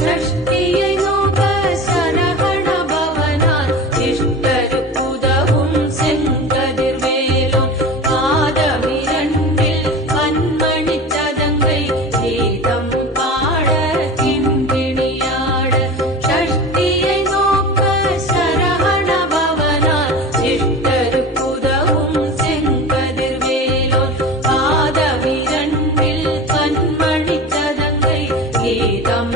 சஷ்டியை நோக்க சரவண பவனார் இஷ்டருக்குதவும் செங்கதிர்வேலோன் பாதமிரண்டில் பன்மணிச் சதங்கை கீதம் பாட கிண்கிணியாட சஷ்டியை நோக்க சரவண பவனார் இஷ்டருக்குதவும் செங்கதிர்வேலோன் பாதமிரண்டில் பன்மணிச் சதங்கை கீதம்